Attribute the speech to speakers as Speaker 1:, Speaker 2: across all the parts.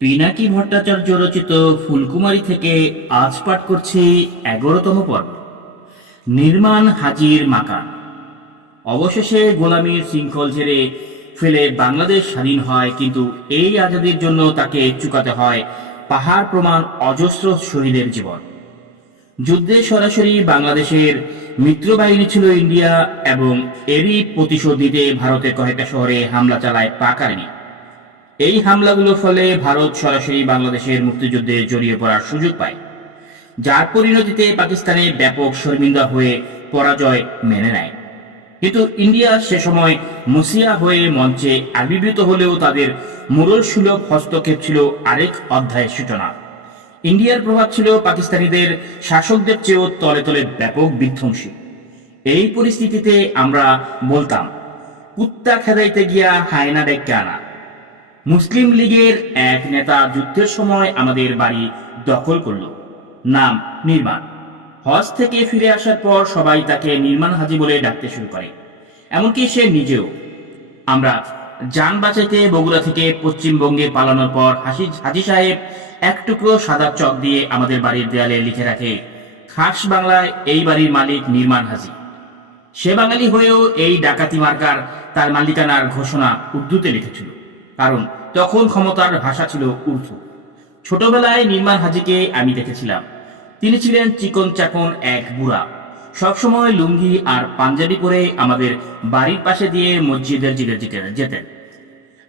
Speaker 1: পিনাকি ভট্টাচার্য রচিত ফুলকুমারী থেকে আজ পাঠ করছি এগারোতম পর্ব। নির্মাণ হাজির মাকান। অবশেষে গোলামীর শৃঙ্খল ঝেড়ে ফেলে বাংলাদেশ স্বাধীন হয়, কিন্তু এই আজাদির জন্য তাকে চুকাতে হয় পাহাড় প্রমাণ অজস্র শহীদের জীবন। যুদ্ধে সরাসরি বাংলাদেশের মিত্রবাহিনী ছিল ইন্ডিয়া এবং এরই প্রতিশোধ দিতে ভারতের কয়েকটা শহরে হামলা চালায় পাক এই হামলাগুলোর ফলে ভারত সরাসরি বাংলাদেশের মুক্তিযুদ্ধে জড়িয়ে পড়ার সুযোগ পায়, যার পরিণতিতে পাকিস্তানে ব্যাপক শর্মিন্দা হয়ে পরাজয় মেনে নেয়। কিন্তু ইন্ডিয়া সে সময় মুসিয়া হয়ে মঞ্চে আবির্ভূত হলেও তাদের মুরল সুলভ হস্তক্ষেপ ছিল আরেক অধ্যায়ের সূচনা। ইন্ডিয়ার প্রভাব ছিল পাকিস্তানিদের শাসকদের চেয়েও তলে তলে ব্যাপক বিধ্বংসী। এই পরিস্থিতিতে আমরা বলতাম, কুত্তা খেদাইতে গিয়া হায়না ডেকে আনা। মুসলিম লীগের এক নেতা যুদ্ধের সময় আমাদের বাড়ি দখল করল। নাম নির্মাণ। হজ থেকে ফিরে আসার পর সবাই তাকে নির্মাণ হাজি বলে ডাকতে শুরু করে। এমনকি সে নিজেও। আমরা যান বাঁচাইতে বগুড়া থেকে পশ্চিমবঙ্গে পালানোর পর হাসি হাজি সাহেব এক টুকরো সাদা চক দিয়ে আমাদের বাড়ির দেয়ালে লিখে রাখে, খাস বাংলায় এই বাড়ির মালিক নির্মাণ হাজি। সে বাঙালি হয়েও এই ডাকাতি মার্কার তার মালিকানার ঘোষণা উর্দুতে লিখেছিল। কারণ তখন ক্ষমতার ভাষা ছিল উর্দু। ছোটবেলায় নির্মাণ হাজিকে আমি দেখেছিলাম। তিনি ছিলেন চিকন চাকন এক বুড়া। সবসময় লুঙ্গি আর পাঞ্জাবি পরে আমাদের বাড়ির পাশে দিয়ে মসজিদের জিতে যেতেন।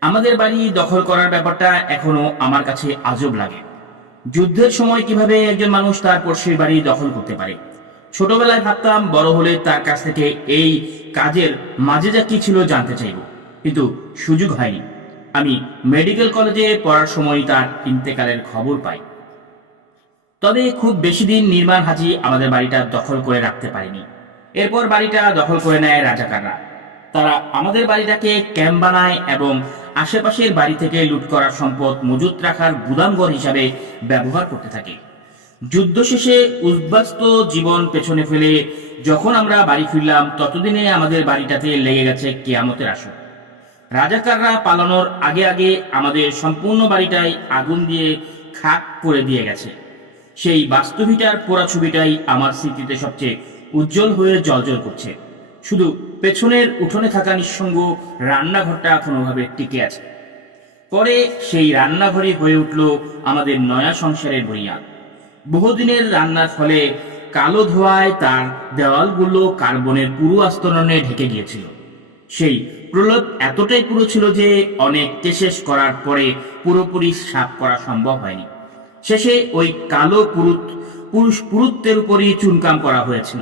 Speaker 1: আমাদের বাড়ি দখল করার ব্যাপারটা এখনও আমার কাছে আজব লাগে। যুদ্ধের সময় কীভাবে একজন মানুষ তার পড়শির বাড়ি দখল করতে পারে? ছোটবেলায় ভাবতাম বড় হলে তার কাছ থেকে এই কাজের মাঝে যা কি ছিল জানতে চাইব। কিন্তু সুযোগ হয়নি। আমি মেডিকেল কলেজে পড়ার সময় তার ইন্তেকালের খবর পাই। তবে খুব বেশি দিন নির্মাণ হাজি আমাদের বাড়িটা দখল করে রাখতে পারেনি। এরপর বাড়িটা দখল করে নেয় রাজাকাররা। তারা আমাদের বাড়িটাকে ক্যাম্প বানায় এবং আশেপাশের বাড়ি থেকে লুট করা সম্পদ মজুত রাখার গুদামঘর হিসাবে ব্যবহার করতে থাকে। যুদ্ধ শেষে উদ্বাস্ত জীবন পেছনে ফেলে যখন আমরা বাড়ি ফিরলাম, ততদিনে আমাদের বাড়িটাতে লেগে গেছে কেয়ামতের আসর রাজাকাররা পালানোর আগে আগে আমাদের সম্পূর্ণ বাড়িটাই আগুন দিয়ে খাক করে দিয়ে গেছে। সেই বাস্তবিটার পোড়া ছবিটাই আমার স্মৃতিতে সবচেয়ে উজ্জ্বল হয়ে জলজল করছে। শুধু পেছনের উঠোনে থাকা নিঃসঙ্গ রান্নাঘরটা কোনোভাবে টিকে আছে। পরে সেই রান্নাঘরই হয়ে উঠল আমাদের নয়া সংসারের বুনিয়াদ বহুদিনের রান্নার ফলে কালো ধোয়ায় তার দেওয়ালগুলো কার্বনের পুরু আস্তরণে ঢেকে গিয়েছিল। সেই প্রলোভ এতটাই পুরো ছিল যে অনেক টেসেস করার পরে পুরোপুরি সাফ করা সম্ভব হয়নি। শেষে ওই কালো পুরুত, পুরুষ পুরুত্বের উপরই চুনকাম করা হয়েছিল।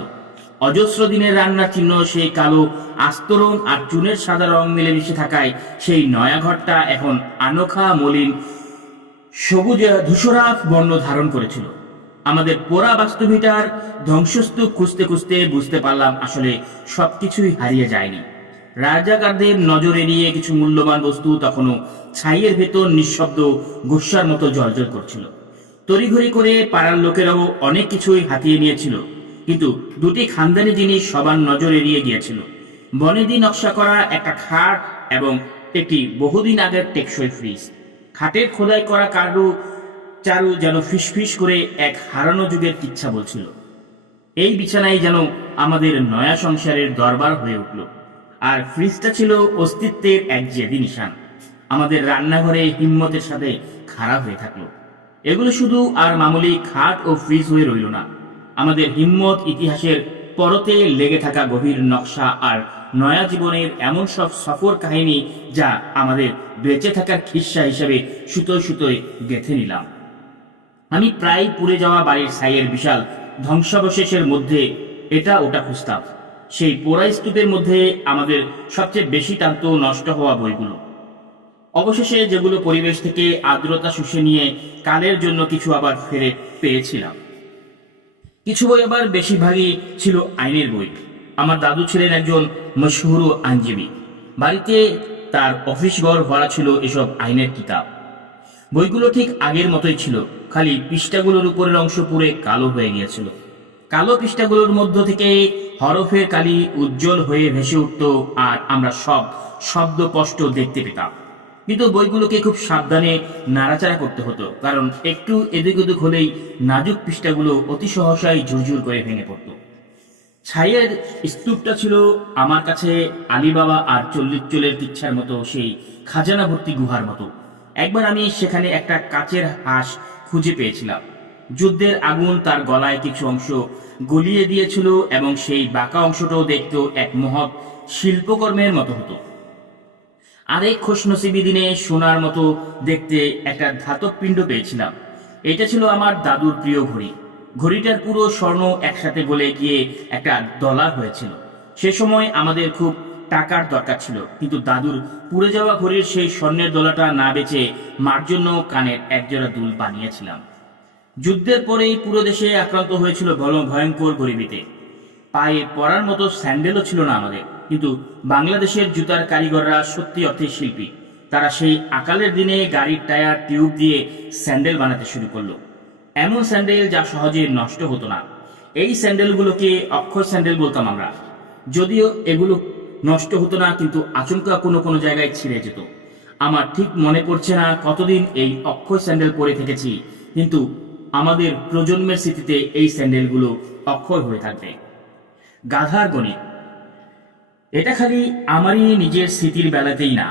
Speaker 1: অজস্র দিনের রান্নার চিহ্ন সেই কালো আস্তরণ আর চুনের সাদা রং মিলেমিশে থাকায় সেই নয়া ঘরটা এখন আনোখা মলিন, সবুজ ধূসরাফ বর্ণ ধারণ করেছিল। আমাদের পোড়া বাস্তবিটার ধ্বংসস্তূপ খুঁজতে খুঁজতে বুঝতে পারলাম আসলে সবকিছুই হারিয়ে যায়নি। রাজাকারদের নজর এড়িয়ে কিছু মূল্যবান বস্তু তখনও ছাইয়ের ভেতর নিঃশব্দ গোস্বার মতো জলজল করছিল। তড়িঘড়ি করে পাড়ার লোকেরাও অনেক কিছুই হাতিয়ে নিয়েছিল, কিন্তু দুটি খানদানি জিনিস সবার নজর এড়িয়ে গিয়েছিল। বনেদি নকশা করা একটা খাট এবং একটি বহুদিন আগের টেকসই ফ্রিজ। খাটের খোদাই করা কারু চারু যেন ফিসফিস করে এক হারানো যুগের ইচ্ছা বলছিল। এই বিছানায় যেন আমাদের নয়া সংসারের দরবার হয়ে উঠল। আর ফ্রিজটা ছিল অস্তিত্বের এক জেদি নিশান। আমাদের রান্নাঘরে হিম্মতের সাথে খারাপ হয়ে থাকল। এগুলো শুধু আর মামুলি খাট ও ফ্রিজ হয়ে রইল না। আমাদের হিম্মত ইতিহাসের পরতে লেগে থাকা গভীর নকশা আর নয়া জীবনের এমন সব সফর কাহিনী যা আমাদের বেঁচে থাকার খিস্সা হিসেবে সুতোয় সুতোয় গেঁথে নিলাম। আমি প্রায় পুড়ে যাওয়া বাড়ির সাইয়ের বিশাল ধ্বংসাবশেষের মধ্যে এটা ওটা খুঁজতাম। সেই পোড়া স্তূপের মধ্যে আমাদের সবচেয়ে বেশি টানত নষ্ট হওয়া বইগুলো। অবশেষে যেগুলো পরিবেশ থেকে আর্দ্রতা শুষে নিয়ে কালের জন্য কিছু আবার ফেরে পেয়েছিলাম। কিছু বই আবার বেশিরভাগই ছিল আইনের বই। আমার দাদু ছিলেন একজন মশহুর আইনজীবী। বাড়িতে তার অফিস ঘর ভরা ছিল এসব আইনের কিতাব। বইগুলো ঠিক আগের মতোই ছিল, খালি পৃষ্ঠাগুলোর উপরের অংশ পুরে কালো হয়ে গিয়েছিল। কালো পৃষ্ঠাগুলোর মধ্য থেকে হরফের কালি উজ্জ্বল হয়ে ভেসে উঠত আর আমরা সব শব্দ স্পষ্ট দেখতে পেতাম। কিন্তু বইগুলোকে খুব সাবধানে নাড়াচাড়া করতে হতো, কারণ একটু এদিক ওদিক হলেই নাজুক পৃষ্ঠাগুলো অতি সহসাই ঝুরঝুর করে ভেঙে পড়তো। ছাইয়ের স্তূপটা ছিল আমার কাছে আলিবাবা আর চল্লিশ চুলের কিচ্ছার মতো সেই খাজানা ভর্তি গুহার মতো। একবার আমি সেখানে একটা কাচের হাঁস খুঁজে পেয়েছিলাম। যুদ্ধের আগুন তার গলায় কিছু অংশ গলিয়ে দিয়েছিল এবং সেই বাঁকা অংশটাও দেখতেও এক মহৎ শিল্পকর্মের মতো হতো। আরেক খোশনসিবি দিনে সোনার মতো দেখতে একটা ধাতব পিণ্ড পেয়েছিলাম। এটা ছিল আমার দাদুর প্রিয় ঘড়ি। ঘড়িটার পুরো স্বর্ণ একসাথে গলে গিয়ে একটা ডলার হয়েছিল। সে সময় আমাদের খুব টাকার দরকার ছিল, কিন্তু দাদুর পুড়ে যাওয়া ঘড়ির সেই স্বর্ণের দলাটা না বেচে মার জন্য কানের একজোড়া দুল বানিয়েছিলাম। যুদ্ধের পরেই পুরো দেশে আক্রান্ত হয়েছিল ভয়ঙ্কর গরিবিতে পায়ে পরার মতো স্যান্ডেলও ছিল না আমাদের, কিন্তু বাংলাদেশের জুতার কারিগররা সত্যি অর্থে শিল্পী। তারা সেই আকালের দিনে গাড়ির টায়ার, টিউব দিয়ে স্যান্ডেল বানাতে শুরু করল। এমন স্যান্ডেল যা সহজে নষ্ট হতো না। এই স্যান্ডেলগুলোকে অক্ষর স্যান্ডেল বলতাম আমরা। যদিও এগুলো নষ্ট হতো না, কিন্তু আচমকা কোনো কোনো জায়গায় ছিঁড়ে যেত। আমার ঠিক মনে পড়ছে না কতদিন এই অক্ষর স্যান্ডেল পরে থেকেছি, কিন্তু আমাদের প্রজন্মের স্মৃতিতে এই স্যান্ডেলগুলো অক্ষয় হয়ে থাকবে। গাধার গণিত এটা খালি আমারই নিজের স্মৃতির বেলাতেই না।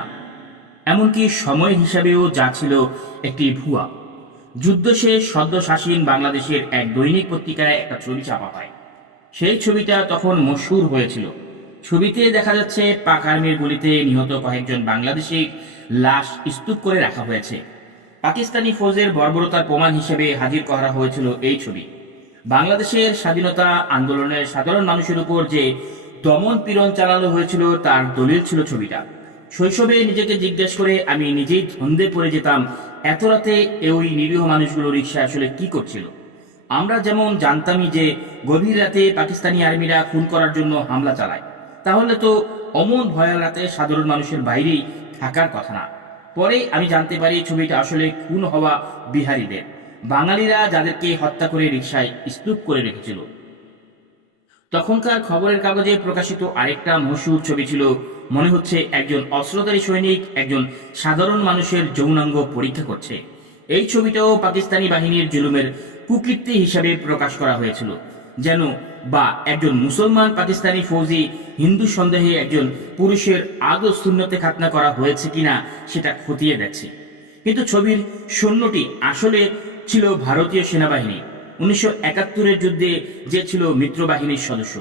Speaker 1: এমনকি সময় হিসাবেও যা ছিল একটি ভুয়া। যুদ্ধ শেষ সদ্যশাসীন বাংলাদেশের এক দৈনিক পত্রিকায় একটা ছবি ছাপা হয়। সেই ছবিটা তখন মশহুর হয়েছিল। ছবিতে দেখা যাচ্ছে পাক আর্মির গুলিতে নিহত কয়েকজন বাংলাদেশি লাশ স্তূপ করে রাখা হয়েছে। পাকিস্তানি ফৌজের বর্বরতার প্রমাণ হিসেবে হাজির করা হয়েছিল এই ছবি। বাংলাদেশের স্বাধীনতা আন্দোলনের সাধারণ মানুষের উপর যে দমন পীড়ন চালানো হয়েছিল, তার দলিল ছিল ছবিটা। শৈশবে নিজেকে জিজ্ঞেস করে আমি নিজেই ধন্দে পড়ে যেতাম, এত রাতে ওই নিরীহ মানুষগুলো রিক্সা আসলে কি করছিল? আমরা যেমন জানতামই যে গভীর রাতে পাকিস্তানি আর্মিরা খুন করার জন্য হামলা চালায়, তাহলে তো অমন ভয়াল রাতে সাধারণ মানুষের বাইরেই থাকার কথা না। পরে আমি জানতে পারি ছবিটা আসলে খুন হওয়া বিহারীদের। বাঙালিরা যাদেরকে হত্যা করে রিক্সায় স্তূপ করে রেখেছিল। তখনকার খবরের কাগজে প্রকাশিত আরেকটা মশুর ছবি ছিল, মনে হচ্ছে একজন অস্ত্রধারী সৈনিক একজন সাধারণ মানুষের যৌনাঙ্গ পরীক্ষা করছে। এই ছবিটাও পাকিস্তানি বাহিনীর জুলুমের কুকৃতি হিসাবে প্রকাশ করা হয়েছিল, যেন বা একজন মুসলমান পাকিস্তানি ফৌজি হিন্দু সন্দেহে একজন পুরুষের আদৌ শূন্যতে খাতনা করা হয়েছে কিনা সেটা খতিয়ে দেখছে। কিন্তু ছবির সৈন্যটি আসলে ছিল ভারতীয় সেনাবাহিনী। উনিশশো একাত্তরের যুদ্ধে যে ছিল মিত্রবাহিনীর সদস্য।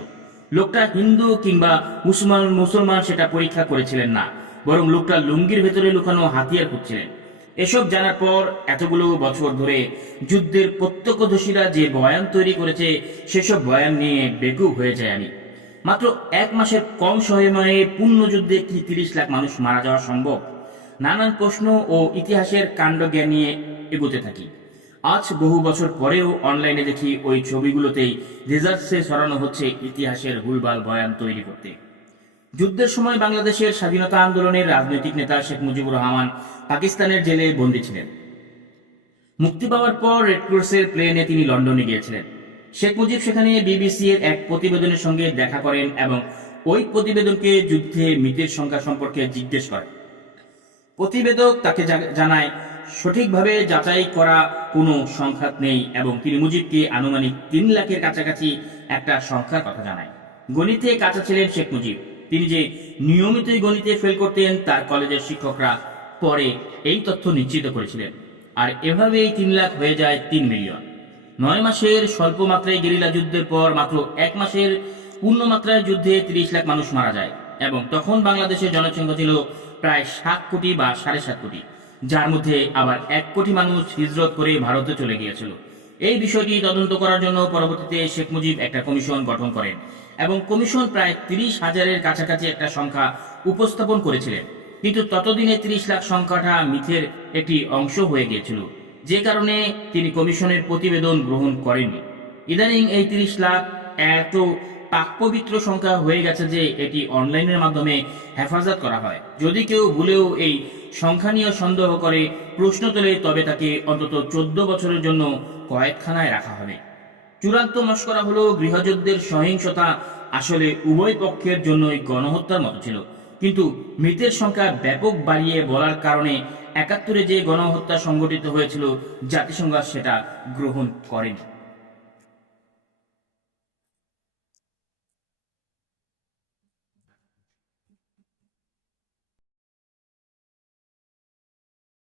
Speaker 1: লোকটা হিন্দু কিংবা মুসলমান মুসলমান সেটা পরীক্ষা করেছিলেন না, বরং লোকটা লুঙ্গির ভেতরে লুকানো হাতিয়ার খুঁজছিলেন। এসব জানার পর এতগুলো বছর ধরে যুদ্ধের প্রত্যক্ষদর্শীরা যে বয়ান তৈরি করেছে, সেসব বয়ান নিয়ে বেকুব হয়ে যায় আমি। মাত্র এক মাসের কম সময়ে পূর্ণ যুদ্ধে কি তিরিশ লাখ মানুষ মারা যাওয়া সম্ভব? নানান প্রশ্ন ও ইতিহাসের কাণ্ড জ্ঞান নিয়ে এগোতে থাকি। আজ বহু বছর পরেও অনলাইনে দেখি ওই ছবিগুলোতেই রেজার্টসে সরানো হচ্ছে ইতিহাসের ভুলভাল বয়ান তৈরি করতে। যুদ্ধের সময় বাংলাদেশের স্বাধীনতা আন্দোলনের রাজনৈতিক নেতা শেখ মুজিবুর রহমান পাকিস্তানের জেলে বন্দী ছিলেন। মুক্তি পাওয়ার পর রেডক্রসের প্লেনে তিনি লন্ডনে গিয়েছিলেন। শেখ মুজিব সেখানে বিবিসি এর এক প্রতিবেদনের সঙ্গে দেখা করেন এবং ওই প্রতিবেদনকে যুদ্ধে মৃতের সংখ্যা সম্পর্কে জিজ্ঞেস করেন। প্রতিবেদক তাকে জানায়, সঠিকভাবে যাচাই করা কোনো সংখ্যা নেই এবং তিনি মুজিবকে আনুমানিক তিন লাখের কাছাকাছি একটা সংখ্যার কথা জানায়। গণিতে কাঁচা ছিলেন শেখ মুজিব। তিনি যে নিয়মিতই গণিতে ফেল করতেন, তার কলেজের শিক্ষকরা পরে এই তথ্য নিশ্চিত করেছিলেন। আর এভাবেই তিন লাখ হয়ে যায় তিন মিলিয়ন। নয় মাসের স্বল্প মাত্রায় গেরিলা যুদ্ধের পর মাত্র এক মাসের পূর্ণমাত্রায় যুদ্ধে তিরিশ লাখ মানুষ মারা যায় এবং তখন বাংলাদেশের জনসংখ্যা ছিল প্রায় সাত কোটি বা সাড়ে সাত কোটি, যার মধ্যে আবার এক কোটি মানুষ হিজরত করে ভারতে চলে গিয়েছিল। এই বিষয়টি তদন্ত করার জন্য পরবর্তীতে শেখ মুজিব একটা কমিশন গঠন করেন। এবং কমিশন প্রায় তিরিশ হাজারের কাছাকাছি একটা সংখ্যা উপস্থাপন করেছিলেন। কিন্তু ততদিনে তিরিশ লাখ সংখ্যাটা মিথের একটি অংশ হয়ে গিয়েছিল। যে কারণে তিনি কমিশনের প্রতিবেদন গ্রহণ করেননি। ইদানিং এই তিরিশ লাখ এত পাক পবিত্র সংখ্যা হয়ে গেছে যে এটি অনলাইনের মাধ্যমে হেফাজত করা হয়। যদি কেউ ভুলেও এই সংখ্যা নিয়ে সন্দেহ করে প্রশ্ন তোলে, তবে তাকে অন্তত চোদ্দ বছরের জন্য কয়েকখানায় রাখা হবে। চূড়ান্ত মস্করা হলো গৃহযুদ্ধের সহিংসতা। আসলে উভয় পক্ষের জন্যই গণহত্যার মতো ছিল। কিন্তু মৃতের সংখ্যা ব্যাপক বাড়িয়ে বলার কারণে একাত্তরে যে গণহত্যা সংগঠিত হয়েছিল, জাতিসংঘ সেটা গ্রহণ করেনি।